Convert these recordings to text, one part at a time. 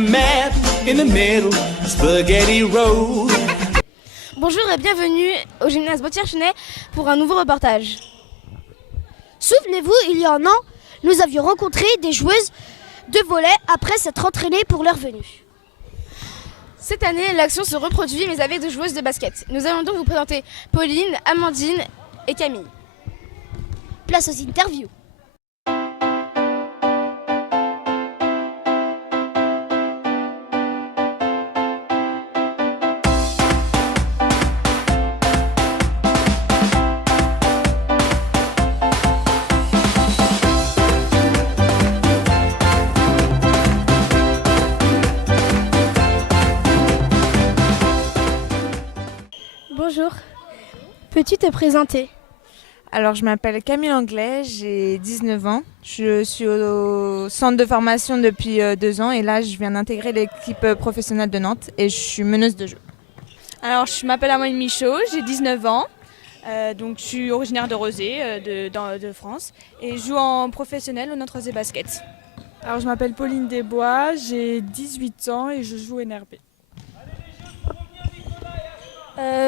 map in the middle, spaghetti road. Bonjour et bienvenue au gymnase Bautière-Chenet pour un nouveau reportage. Souvenez-vous, il y a un an, nous avions rencontré des joueuses de volley après s'être entraînées pour leur venue. Cette année, l'action se reproduit mais avec des joueuses de basket. Nous allons donc vous présenter Pauline, Amandine et Camille. Place aux interviews. Bonjour, peux-tu te présenter ? Alors, je m'appelle Camille Anglais, j'ai 19 ans. Je suis au centre de formation depuis 2 ans et là, je viens d'intégrer l'équipe professionnelle de Nantes et je suis meneuse de jeu. Alors, je m'appelle Amandine Michaud, j'ai 19 ans. Donc, je suis originaire de Rozé, de France, et je joue en professionnel au Nantes Rozé Basket. Alors, je m'appelle Pauline Desbois, j'ai 18 ans et je joue au NRB.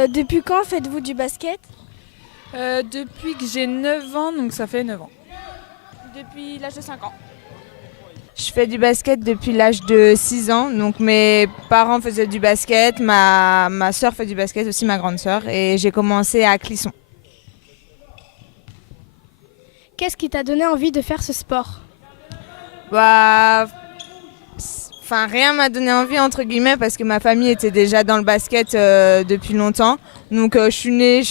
Depuis quand faites-vous du basket ? Depuis que j'ai 9 ans, donc ça fait 9 ans. Depuis l'âge de 5 ans. Je fais du basket depuis l'âge de 6 ans. Donc, mes parents faisaient du basket, ma soeur fait du basket aussi, ma grande soeur, et j'ai commencé à Clisson. Qu'est-ce qui t'a donné envie de faire ce sport ? Rien m'a donné envie entre guillemets parce que ma famille était déjà dans le basket depuis longtemps. Donc je suis née,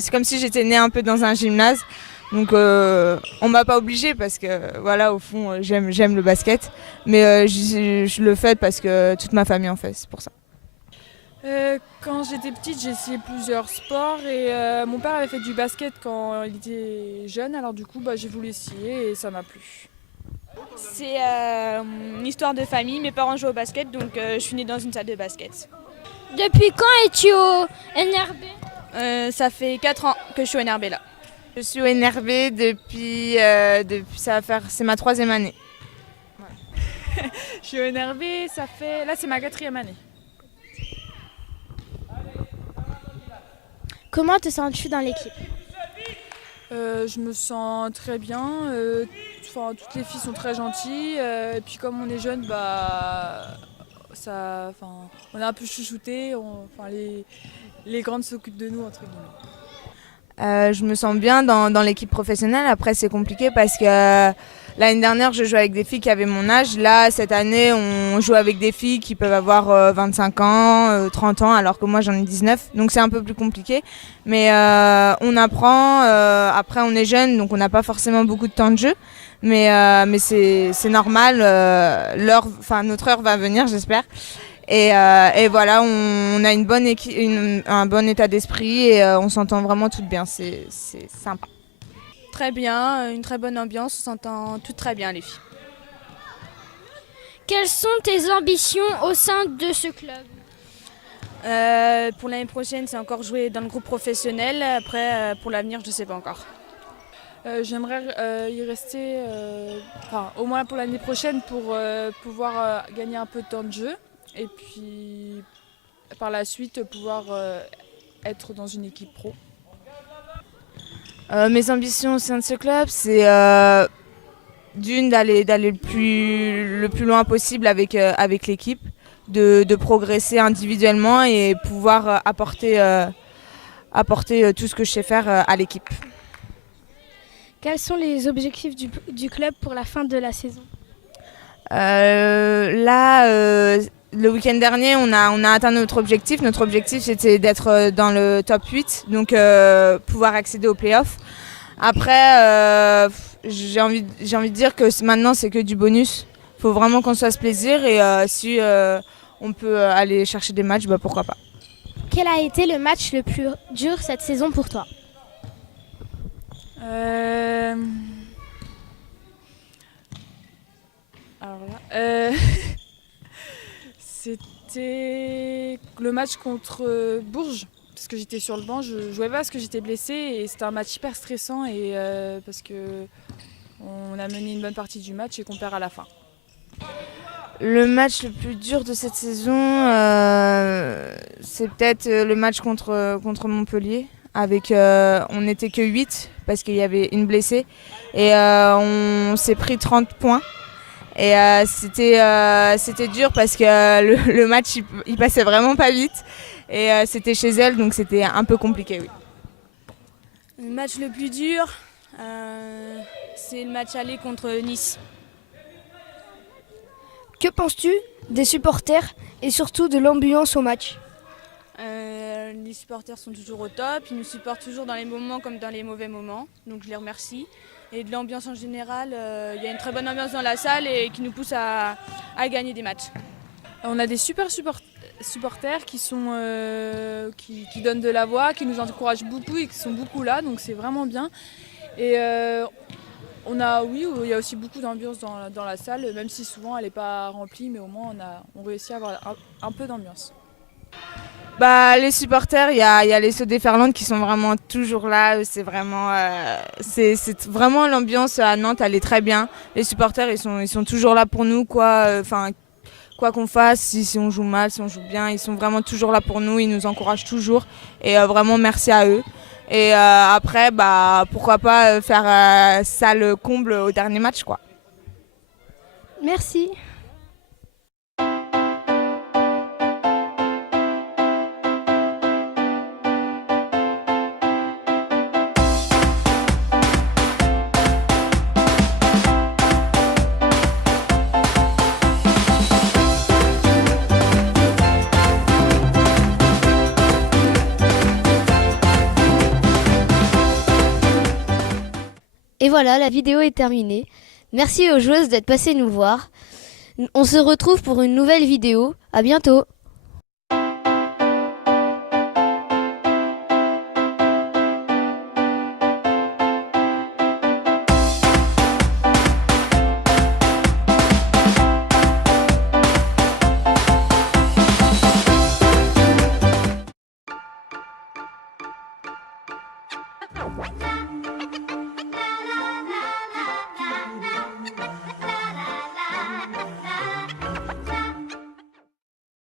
c'est comme si j'étais née un peu dans un gymnase. Donc on m'a pas obligée parce que voilà, au fond j'aime le basket. Mais je le fais parce que toute ma famille en fait, c'est pour ça. Quand j'étais petite, j'ai essayé plusieurs sports et mon père avait fait du basket quand il était jeune. Alors du coup, j'ai voulu essayer et ça m'a plu. C'est une histoire de famille. Mes parents jouent au basket, donc je suis née dans une salle de basket. Depuis quand es-tu au NRB ? Ça fait 4 ans que je suis au NRB là. Je suis au NRB depuis c'est ma 3e année. Ouais. Je suis au NRB, là c'est ma 4e année. Comment te sens-tu dans l'équipe ? Je me sens très bien. Toutes les filles sont très gentilles. Et puis comme on est jeunes, on est un peu chouchoutés. Les grandes s'occupent de nous entre guillemets. Je me sens bien dans l'équipe professionnelle. Après, c'est compliqué parce que l'année dernière, je jouais avec des filles qui avaient mon âge. Là, cette année, on joue avec des filles qui peuvent avoir 25 ans, 30 ans, alors que moi, j'en ai 19. Donc, c'est un peu plus compliqué. Mais on apprend. Après, on est jeune, donc on n'a pas forcément beaucoup de temps de jeu. Mais c'est normal. Notre heure va venir, j'espère. Et voilà, on a un bon état d'esprit et on s'entend vraiment toutes bien, c'est sympa. Très bien, une très bonne ambiance, on s'entend toutes très bien les filles. Quelles sont tes ambitions au sein de ce club ? Pour l'année prochaine, c'est encore jouer dans le groupe professionnel. Après, pour l'avenir, je ne sais pas encore. J'aimerais y rester au moins pour l'année prochaine pour pouvoir gagner un peu de temps de jeu. Et puis, par la suite, pouvoir être dans une équipe pro. Mes ambitions au sein de ce club, c'est d'une d'aller le plus loin possible avec l'équipe, de progresser individuellement et pouvoir apporter tout ce que je sais faire à l'équipe. Quels sont les objectifs du club pour la fin de la saison ? Le week-end dernier, on a atteint notre objectif. Notre objectif, c'était d'être dans le top 8, donc pouvoir accéder aux playoffs. Après, j'ai envie de dire que maintenant, c'est que du bonus. Il faut vraiment qu'on se fasse plaisir et si on peut aller chercher des matchs, pourquoi pas. Quel a été le match le plus dur cette saison pour toi ? C'était le match contre Bourges, parce que j'étais sur le banc, je jouais pas parce que j'étais blessée et c'était un match hyper stressant et parce que on a mené une bonne partie du match et qu'on perd à la fin. Le match le plus dur de cette saison, c'est peut-être le match contre Montpellier. On n'était que 8 parce qu'il y avait une blessée. Et on s'est pris 30 points. Et c'était dur parce que le match, il passait vraiment pas vite. Et c'était chez elle, donc c'était un peu compliqué, oui. Le match le plus dur, c'est le match aller contre Nice. Que penses-tu des supporters et surtout de l'ambiance au match? Les supporters sont toujours au top, ils nous supportent toujours dans les bons moments comme dans les mauvais moments, donc je les remercie. Et de l'ambiance en général, il y a une très bonne ambiance dans la salle et qui nous pousse à gagner des matchs. On a des super supporters qui donnent de la voix, qui nous encouragent beaucoup et qui sont beaucoup là, donc c'est vraiment bien. Et il y a aussi beaucoup d'ambiance dans la salle, même si souvent elle n'est pas remplie, mais au moins on réussit à avoir un peu d'ambiance. Les supporters, il y a les Sauts Déferlantes qui sont vraiment toujours là. C'est vraiment l'ambiance à Nantes, elle est très bien. Les supporters, ils sont toujours là pour nous, quoi qu'on fasse, si on joue mal, si on joue bien, ils sont vraiment toujours là pour nous, ils nous encouragent toujours. Et vraiment merci à eux. Et après, pourquoi pas faire salle comble au dernier match, quoi. Merci. Et voilà, la vidéo est terminée. Merci aux joueuses d'être passées nous voir. On se retrouve pour une nouvelle vidéo. À bientôt.